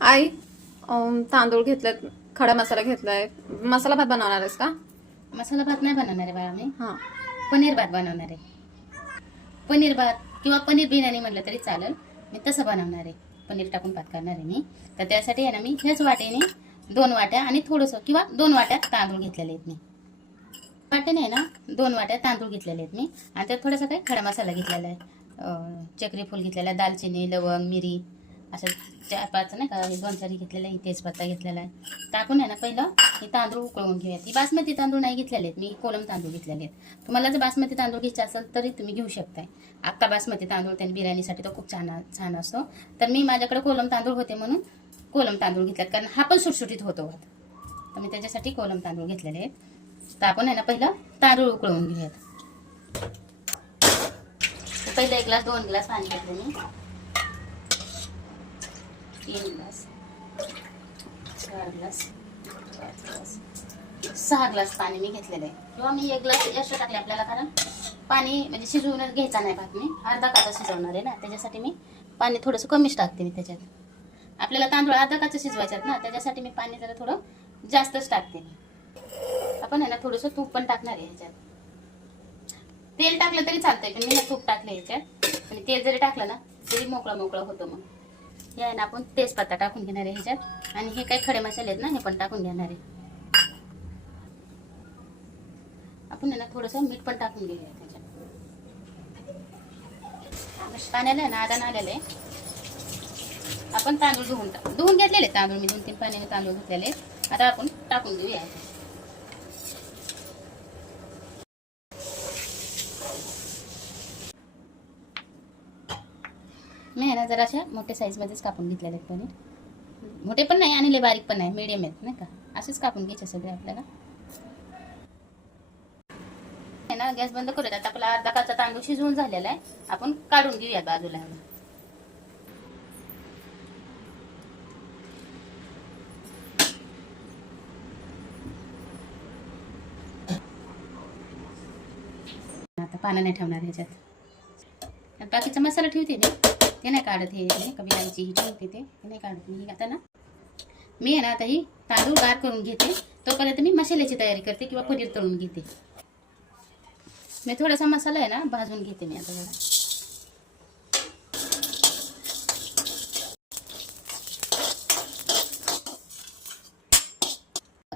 आई, तांदूळ घेतलेत, खडा मसाला घेतलाय. मसाला भात बनवणार आहेस का? मसाला भात नाही बनवणार आहे बाळा मी. हां. पनीर भात बनवणार आहे. पनीर भात किंवा पनीर बिर्याणी म्हटलं तरी चालेल. मी तसं बनवणार आहे. पनीर टाकून भात करणार आहे मी. तर त्यासाठी आहे ना मी ह्याच वाटेने 2 वाट्या आणि थोडंसं किंवा 2 वाट्या तांदूळ घेतलेले आहेत मी. वाट्याने आहे ना 2 वाट्या तांदूळ घेतलेले आहेत मी. आणि त्यात थोडासा काही खडा मसाला घेतलेला आहे. चक्री फूल घेतलेला आहे, दालचिनी, लवंग, मिरी असं 4-5 नाही का 2-4 घेतलेला आहे. तेजपत्ता घेतलेला आहे. टाकून आहे ना पहिलं हे तांदूळ उकळवून घेऊयात. ही बासमती तांदूळ नाही घेतलेले आहेत मी, कोलम तांदूळ घेतलेले आहेत. तुम्हाला जर बासमती तांदूळ घ्यायचे असेल तरी तुम्ही घेऊ शकताय. अख्खा बासमती तांदूळ त्यांनी बिर्याणीसाठी तो खूप छान असतो. तर मी माझ्याकडे कोलम तांदूळ होते म्हणून कोलम तांदूळ घेतल्यात, कारण हा पण सुटसुटीत होतो भात. तर मी त्याच्यासाठी कोलम तांदूळ घेतलेले आहेत. तर आपण आहे ना पहिलं तांदूळ उकळवून घेऊयात. पहिलं 1 ग्लास 2 ग्लास पाणी घेतलं मी. 3 ग्लास 4 ग्लास 5 ग्लास 6 ग्लास पाणी मी घेतलेलं आहे. किंवा मी 1 ग्लास एक्स्ट्रा टाकले आपल्याला, कारण पाणी म्हणजे शिजवून घ्यायचा नाही भात. मी अर्धा काचा शिजवणार आहे ना, त्याच्यासाठी मी पाणी थोडंसं कमीच टाकते मी त्याच्यात. आपल्याला तांदूळ अर्धा काचा शिजवायच्यात ना, त्याच्यासाठी मी पाणी जरा थोडं जास्तच टाकते मी. आपण आहे ना थोडंसं तूप पण टाकणार आहे ह्याच्यात. तेल टाकलं तरी चालतंय, पण मी हे तूप टाकलं ह्याच्यात. आणि तेल जरी टाकलं ना तरी मोकळं होतं. मग हे आहे ना आपण तेजपत्ता टाकून घेणार आहे ह्याच्यात. आणि हे काही खडे मसाले आहेत ना हे पण टाकून घेणार आहे. आपण आहे ना थोडंसं मीठ पण टाकून घेऊया त्याच्यात. पाण्याला आहे ना आदान आलेलं आहे. आपण तांदूळ धुवून घेतलेले तांदूळ मी 2-3 पाण्याने तांदूळ घेतलेले. आता आपण टाकून घेऊया. मी आहे ना जरा अशा मोठ्या साईजमध्येच कापून घेतलेले आहेत पनीर. मोठे पण नाही आणि लय बारीक पण नाही, मीडियम आहेत नाही का. असेच कापून घ्यायचे सगळे आपल्याला. आहे ना गॅस बंद करूयात. आता आपला अर्धा काचा तांदूळ शिजवून झालेला आहे. आपण काढून घेऊया बाजूला. आता पानं नाही ठेवणार ह्याच्यात. बाकीचा मसाला ठेवते मी, ते नाही काढत. हे कमी लाईची ही ठेवते ते नाही काढत मी. आता ना मी आहे ना आता ही तांदूळ गार करून घेते. तोपर्यंत मी मसाल्याची तयारी करते किंवा पनीर तळून घेते. मी थोडासा मसाला आहे ना भाजून घेते मी आता जरा.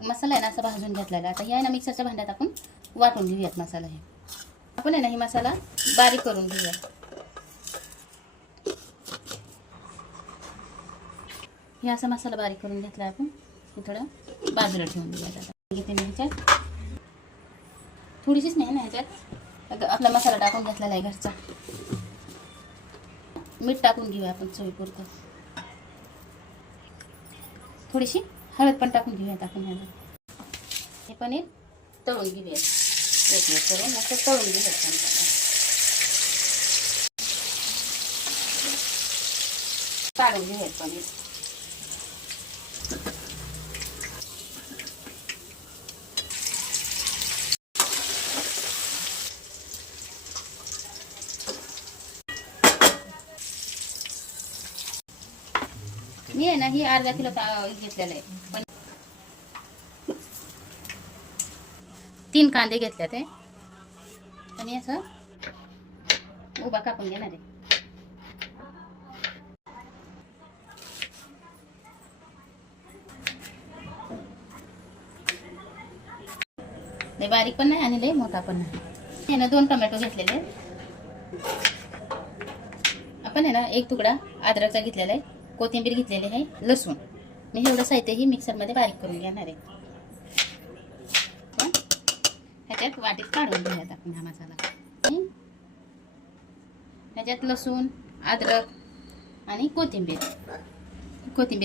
मसाला आहे ना असा भाजून घेतलेला. आता हे आहे ना मिक्सरच्या भांड्यात आपण वाटून घेऊयात मसाला. हे आपण आहे ना ही मसाला बारीक करून घेऊया. हे असा मसाला बारीक करून घेतला आपण. हे थोडं बाजूला ठेवून घेऊयात. आता घेते मी ह्याच्यात थोडीशीच नाही ना ह्याच्यात आपला मसाला टाकून घेतलेला आहे घरचा. मीठ टाकून घेऊया आपण चवीपुरतं. थोडीशी हळद पण टाकून घेऊयात आपण ह्याला. हे पनीर तळून घेऊयात. एक करून मस्त तळून घेऊयात. काढून घेऊयात पनीर. मी आहे ना ही अर्धा किलो घेतलेलं आहे. पण 3 कांदे घेतले ते आणि असं उभा कापून घेणार आहे. लय बारीक पण नाही आणि लय मोठा पण नाही. हे ना 2 टोमॅटो घेतलेले. आपण आहे ना 1 तुकडा अद्रकचा घेतलेला आहे. कोथिंबीर घेतलेली आहे. लसूण मी एवढं साहित्य ही मिक्सरमध्ये बारीक करून घेणार आहे. ह्याच्यात वाटीत काढून घेऊयात आपण हा मसाला. ह्याच्यात लसूण, अद्रक आणि कोथिंबीर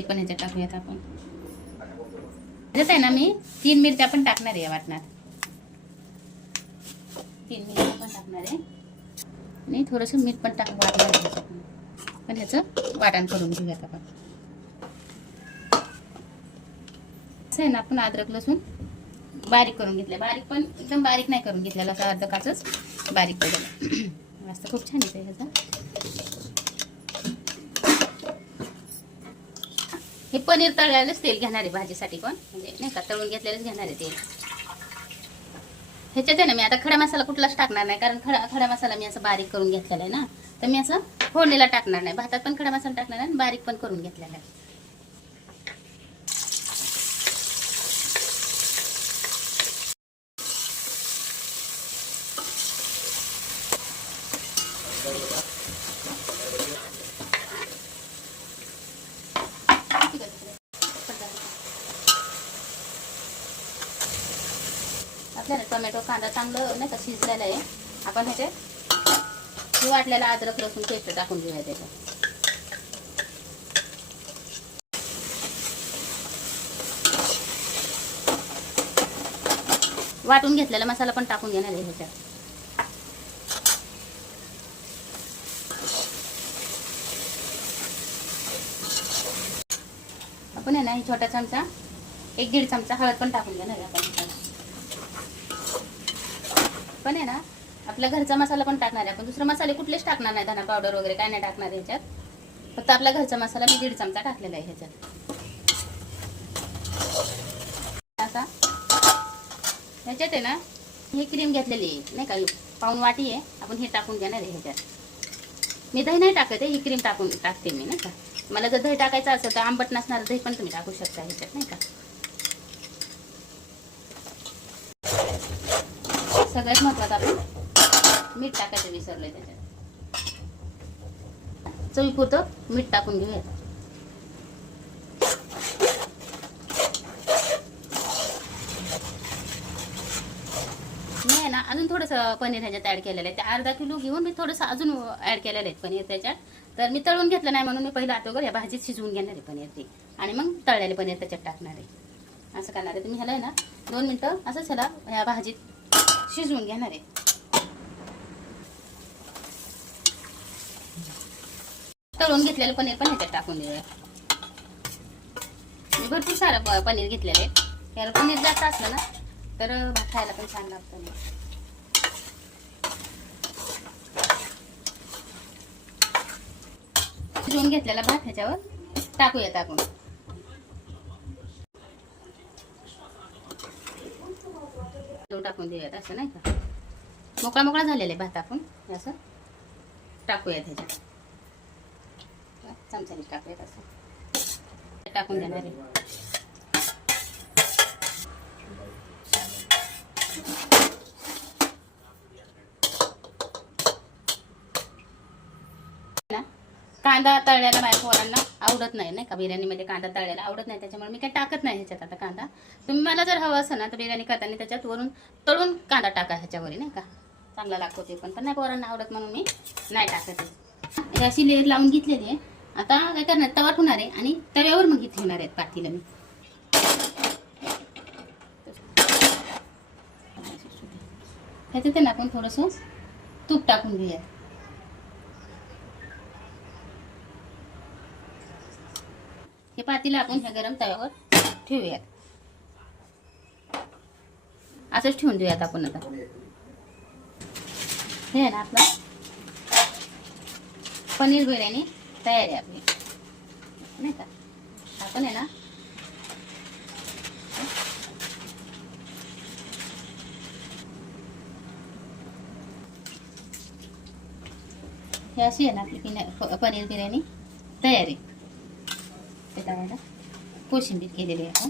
पण ह्याच्यात टाकूयात आपण. ह्याच्यात आहे ना मी 3 मिरच्या पण टाकणार आहे वाटणार. 3 मिरच्या पण टाकणार आहे आणि थोडंसं मीठ पण वाटणार. पण ह्याचं वाटण करून घेऊयात आपण. असं आहे ना आपण अद्रक लसूण बारीक करून घेतलं. बारीक पण एकदम बारीक नाही करून घेतलेलं, असं अर्ध काचच बारीक केलेलं. मस्त खूप छान येते ह्याचा. हे पनीर तळलेलंच तेल घेणार आहे भाजीसाठी पण, म्हणजे नाही का तळून घेतलेलंच घेणार आहे तेल. ह्याच्यात आहे ना मी आता खडा मसाला कुठलाच टाकणार नाही, कारण खडा मसाला मी असं बारीक करून घेतलेला आहे ना, तर मी असं फोडणीला टाकणार नाही. भातात पण खडा मसाला टाकणार आहे आणि बारीक पण करून घेतलेला आहे. आपल्याला टोमॅटो कांदा चांगलं नाही का शिजलेला आहे. आपण ह्याच्यात वाटलेला अद्रक लसूण पेस्ट टाकून घेऊया त्याच्यात. वाटून घेतलेला मसाला पण टाकून घेणार आहे ह्याच्यात. आपण आहे ना ही छोटा चमचा 1-1.5 चमचा हळद पण टाकून घेणार आहे आपण. पण आहे ना आपल्या घरचा मसाला पण टाकणार आहे आपण, दुसरे मसाले कुठलेच टाकणार नाही, धना पावडर वगैरे काय नाही टाकणार ह्याच्यात. फक्त आपला घरचा मसाला मी 1.5 चमचा टाकलेला आहे ह्याच्यात. आता ह्याच्यात आहे ना ही क्रीम घेतलेली आहे नाही का, पाऊण वाटी आहे, आपण हे टाकून घेणार आहे ह्याच्यात. मी दही नाही टाकत आहे, ही क्रीम टाकते मी नाही का. मला जर दही टाकायचं असेल तर आंबट नसणार दही पण तुम्ही टाकू शकता ह्याच्यात नाही का. सगळ्यात महत्त्वाचं आपण मीठ टाकायचं विसरलंय त्याच्यात. चवीपुरतं मीठ टाकून घेऊया. मी आहे ना अजून थोडंसं पनीर ह्याच्यात ॲड केलेलं आहे. ते अर्धा किलो घेऊन मी थोडंसं अजून ॲड केलेलं आहे पनीर त्याच्यात. तर मी तळून घेतलं नाही म्हणून मी पहिलं अगोदर या भाजीत शिजवून घेणार आहे पनीर ती, आणि मग तळलेले पनीर त्याच्यात टाकणार आहे. असं करणार आहे. तुम्ही ह्याला आहे ना 2 मिनटं असंच ह्याला ह्या भाजीत शिजवून घेणार आहे. तळून घेतलेलं पनीर पण ह्याच्यात टाकून देऊया. मी भरपूर सारं पनीर घेतलेलं आहे. याला पनीर जास्त असलं ना तर भात खायला पण छान लागतं. शिजवून घेतलेला भात ह्याच्यावर टाकूया टाकून. टाकून देऊयात असं नाही का, मोकळा मोकळा झालेला आहे भात. आपण असं टाकूयात ह्याच्यात, चमच्याने टाकूयात असं टाकून देणार आहे. कांदा तळलेला माझ्या पोरांना आवडत नाही का, बिर्याणीमध्ये कांदा तळलेला आवडत नाही, त्याच्यामुळे मी काही टाकत नाही ह्याच्यात आता कांदा. तुम्ही मला जर हवं असेल ना तर बिर्याणी करताना त्याच्यात वरून तळून कांदा टाका ह्याच्यावर नाही का, चांगला लागतो ते पण नाही पोरांना आवडत म्हणून मी नाही टाकत. हे अशी लेअर लावून घेतलेली आहे. आता काय करणार, तवा ठेवणार आहे आणि तव्यावर मग इथे ठेवणार आहेत पातीला मी. ह्याच्यात ना आपण थोडंसं तूप टाकून घेऊया. हे पातीला आपण ह्या गरम तव्यावर ठेवूयात. असंच ठेवून देऊयात आपण. आता हे आहे ना आपला पनीर बिर्याणी तयार आहे आपली नाही का. आपण आहे ना हे अशी आहे ना आपली पनीर बिर्याणी तयार आहे. त्याला कोशिंबीर केलेली आहे आपण.